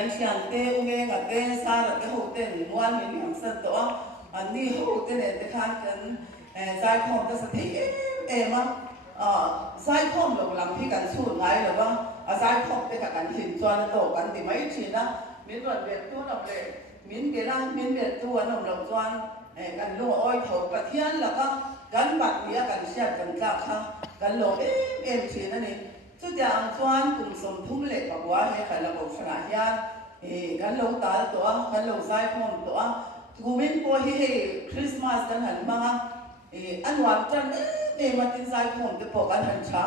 กันเชียงเต้อุเงกับเต้ซาละเต้หูเต้นม้วนมีอย่างสัตว์ตัวอันนี้หูเต้นเต้ข้างกันใจคอมจะสถิมั้งใจคอมหลงหลังพี่กันสูดไงหรือว่าใจคอมเต้กับกันหินจวนโตกันติไม่ชินนะมิ้นวันเบียดตัวหนำเลยมิ้นเกล้ามิ้นเบียดตัวหนำหลงจวนกันลูกอ้อยเถากระเทียนแล้วก็กันบัดเนี้ยกันเชียกันกล้าค่ะกันหลงชินนั่นเองชุดอย่างจวนกลุ่มสมทุ่มเหล็กบอกว่าให้ใครระบบขนาดยานกันหลงตาตัวกันหลงใจคอมตัวกูมิ้นพอให้คริสต์มาสกันหันมาอันวันจันมาติดใจคอมจะปกันหันช้า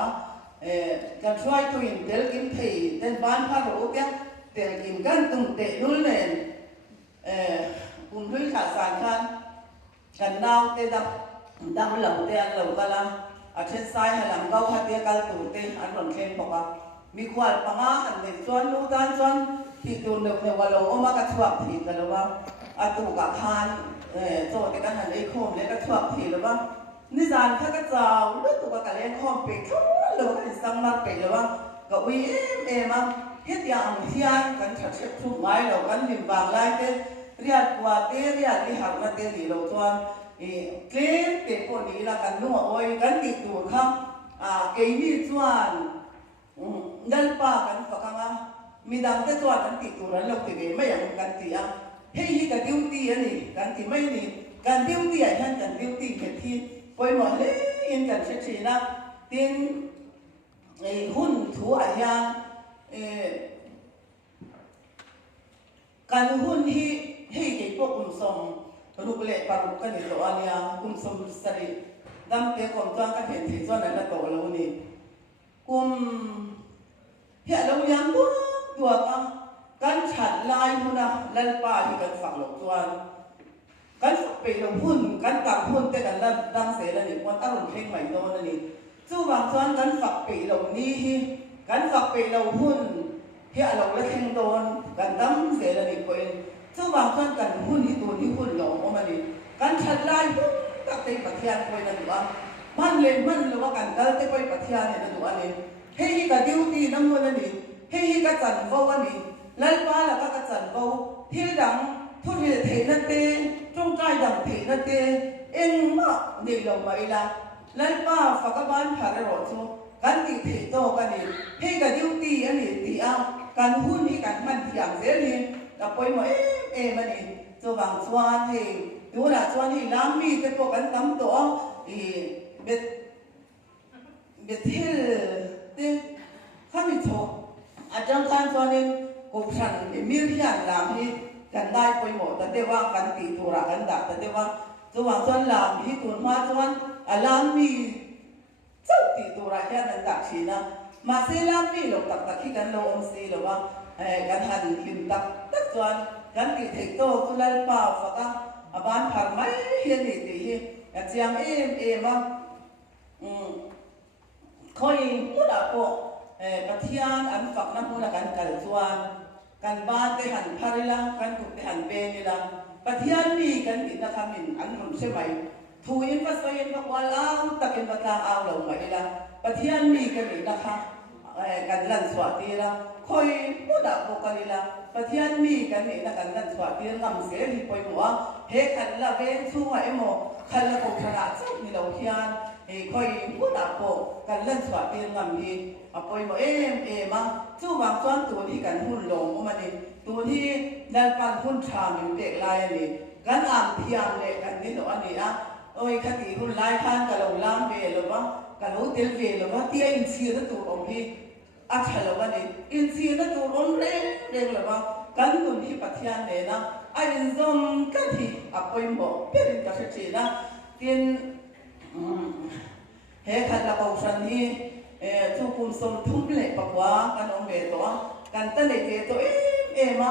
กันช่วยตัวอินเดลกินทีเดินบ้านพารู้เปียเดลกินกันตุ้งเตะนู่นเนี่ยกลุ่มด้วยขาดสารกันนาวเตะดังหลังเตะหลังกันละอาเช่นไซหลังเก้าพัดเตะกันตุ้งเตะอันหลังเข่งบอกว่ามีควายปังอ่ะอันนี้ชวนลูกตาชวนที่ตัวเด็กเนี่ยว่าเราเอามากระชวกทีกันแล้วว่าอาตุกะคานโจทย์กันหันไอ้คอมเนี่ยกระชวกทีแล้วว่านิจานข้าก็จะเลือกตัวกันเล่นคอมเป็ดทุกหรือว่ากันสังมาเป็ดหรือว่าก็วีมั้งเฮ็ดอย่างเที่ยงกันชัดชัดทุกไม้เรากันดินบางไล่เต้เรียกว่าเต้เรียกที่หักมาเต้ดีเราตัวเกล้เต้คนนี้ละกันนู่นโอ้ยกันติดตัวครับเกี่ยนี่จวนดันป้ากันฝักมามีดังแต่จวนกันติดตัวนั้นเราติดไม่อย่างกันติอ่ะเฮ้ยกันดิ้วตีอันนี้กันติไม่นี่กันดิ้วตีไอ้ท่านกันดิ้วตีเห็ดที่ไปหมดเลยอินกันเฉยๆนะเตียนหุ้นถูไอ้ยานการหุ้นที่ให้เก็บพวกกลุ่มสมรูปเล็กปารุกันนี่ตัวนี้กลุ่มสมสริดำเกี่ยวกับตัวกันเห็นที่ส่วนนั้นละตัวเรานี่กลุ่มเหี้ยเรายังตัวกันฉัดลายหุ่นนะแล้วป้าที่กันฝักหลงตัวกันฝักไปลงหุ้นกันตักหุ้นแต่กันแล้วดังเสียแล้วนี่วันอารมณ์เพลงใหม่โดนนั่นนี่จู่บางส่วนกันฝักไปลงนี้กันฝักไปลงหุ้นเหี้ยลงแล้วเพลงโดนกันดังเสียแล้วนี่คนจู่บางส่วนกันหุ้นที่ตัวที่หุ้นลงออกมานี่กันฉัดลายหุ้นตักเตะปะเทียนคนนั่นว่ามันเลยมันหรือว่ากันก็เตะไปปะเทียนเนี่ยนั่นว่านี่เฮ้ยกับดิวตีน้ำมันนั่นนี่เฮ้ยกับจันทร์ว่านี่แล้วป้าแล้วก็กระจันเขาที่ดังทุกที่เทนัดเตะจงใจดังเทนัดเตะเอ็งมาเดี๋ยวเราไม่ละแล้วป้าฝักบ้านผ่านรถซูกันตีเทโตกันนี่ให้กับดิวตีอันนี้ตีเอาการหุ้นที่กันมันที่อย่างเสียนี่กับไปหมดมันนี่ตัวบางส่วนที่ดูละส่วนที่ล้ำมีแต่พวกกันตั้มตัวเบ็ดเทลเตะข้ามีโชอาจารย์การส่วนนี้กุศลมีเรื่องลามที่กันได้ไปหมดแต่เดี๋ยวว่ากันตีตัวรักกันดักแต่เดี๋ยวว่าตัวส่วนลามที่ตัวมาส่วนลามมีเจ้าตีตัวรักกันดักชีนะมาเซลามมีหลงตักที่กันลงซีหรือว่ากันหันหินตักส่วนกันตีเทคโต้ตุลาป่าฝักบ้านผ่านไม่เห็นนี่ตีอาจารย์มั้งคอยพูดอะไรปะเทียนอันฝักน้ำมูลกันกันส่วนกันบ้านได้หันพาริลังกันกุกได้หันเบนี่ละปะเทียนมีกันติดนะครับมินอันรุ่นใช่ไหมทูอินฟัสไฟอินฟักวาลเอาตะกินปะตาเอาเหล่าไหมละปะเทียนมีกันติดนะคะกันลันสวัสดีละคอยพูดอะไรกันละปะเทียนมีกันติดนะกันลันสวัสดีงำเสียที่ปอยหัวเฮกันละเวนช่วยโมคันละกุขนาดสักนี่เราเทียนคอยพูดอะไรกันเล่นสวัสดีงามดีปอยมามาจู่บางส่วนตัวที่กันหุ้นลงมาดิตัวที่ดันปันหุ้นชาอยู่เด็กลายนี่กันอ่านเทียมเลยกันนี่ตัวนี้โอ้ยคดีหุ้นลายพันกันลงล้างเวหรือว่ากันหุ้นเตลเวหรือว่าที่อินซีนั่นตัวองค์ที่อัจฉริยะนี่อินซีนั่นตัวองค์เร่งหรือว่ากันตัวที่ปฏิญาณเนี่ยนะไอ้ซอมกันที่ปอยมาเป็นกันเฉยๆนะเตียนเฮ้ขันละกองชันที่ทุกคนสมทุ่มเล็กปะวะกันอมเบตัวกันตั้งแต่เจตัวมา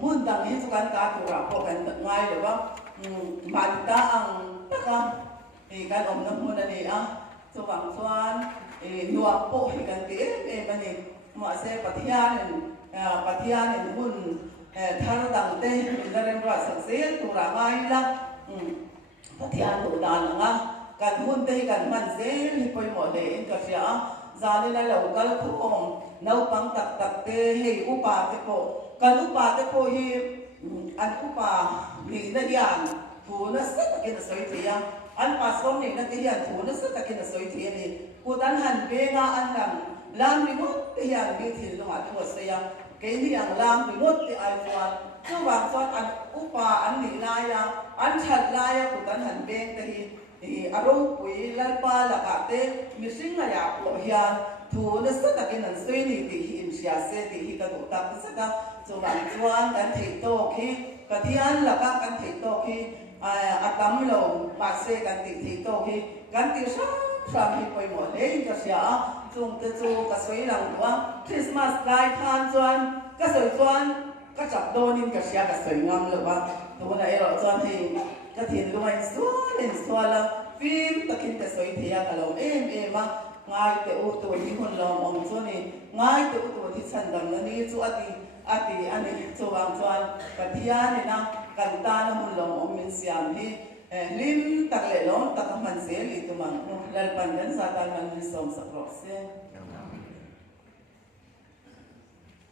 หุ่นดังที่สุกันตาตัวเราพอกันง่ายหรือว่ามันตาอังตะกันกันอมน้ำมันนี่สว่างสว่างนัวโปะกันตีมันนี่มาเสพปฏิญาณหุ่นทารดังเต้กันเรื่องรักสังเสริตัวเราง่ายละปฏิญาณตัวดานนะกันหุ้นเตะกันมันเซลที่ไปหมดเลยก็เสียจานนี้เราก็คุ้มน้าปังตัก te hei upa te po kan upa te po hi an upa ni na hian thu na sa takin soi thia an pa som ni na te hian thu na sa takin soi thia ni kutan han be nga an lam rimot te hian bi thil lo ha thu se ya ke ni ang lam rimot te ai chuan chu wang chuan an upa an ni la ya an that la ya kutan han be te hi aro pui lalpa la ka te mishing la ya po hian thu na sa takin an soi ni ti hi im sia se ti hi ka do ta sa ka chu wang chuan kan thei to khi ka thian la ka kan thei to khi atam lo pa se kan ti thei to khi kan ti sa hi poi mo le ka sia chung te chu ka soi lang wa Christmas lai khan chuan ka soi chuan ka chap donin ka sia ka soi ngam lo wa tu na ero chuan hi ka thin luai suala phim takin ka soi thia ka lo em ngai te u tu ni hun lo om chu ni ngai te u tu ni chan dam na ni chu ati ani chu wang chuan ka thia ni na kan ta na hun lo om min siam hi lim tak le lom tak man se li tu mang lal pan dan sa tan man ni som sa pro se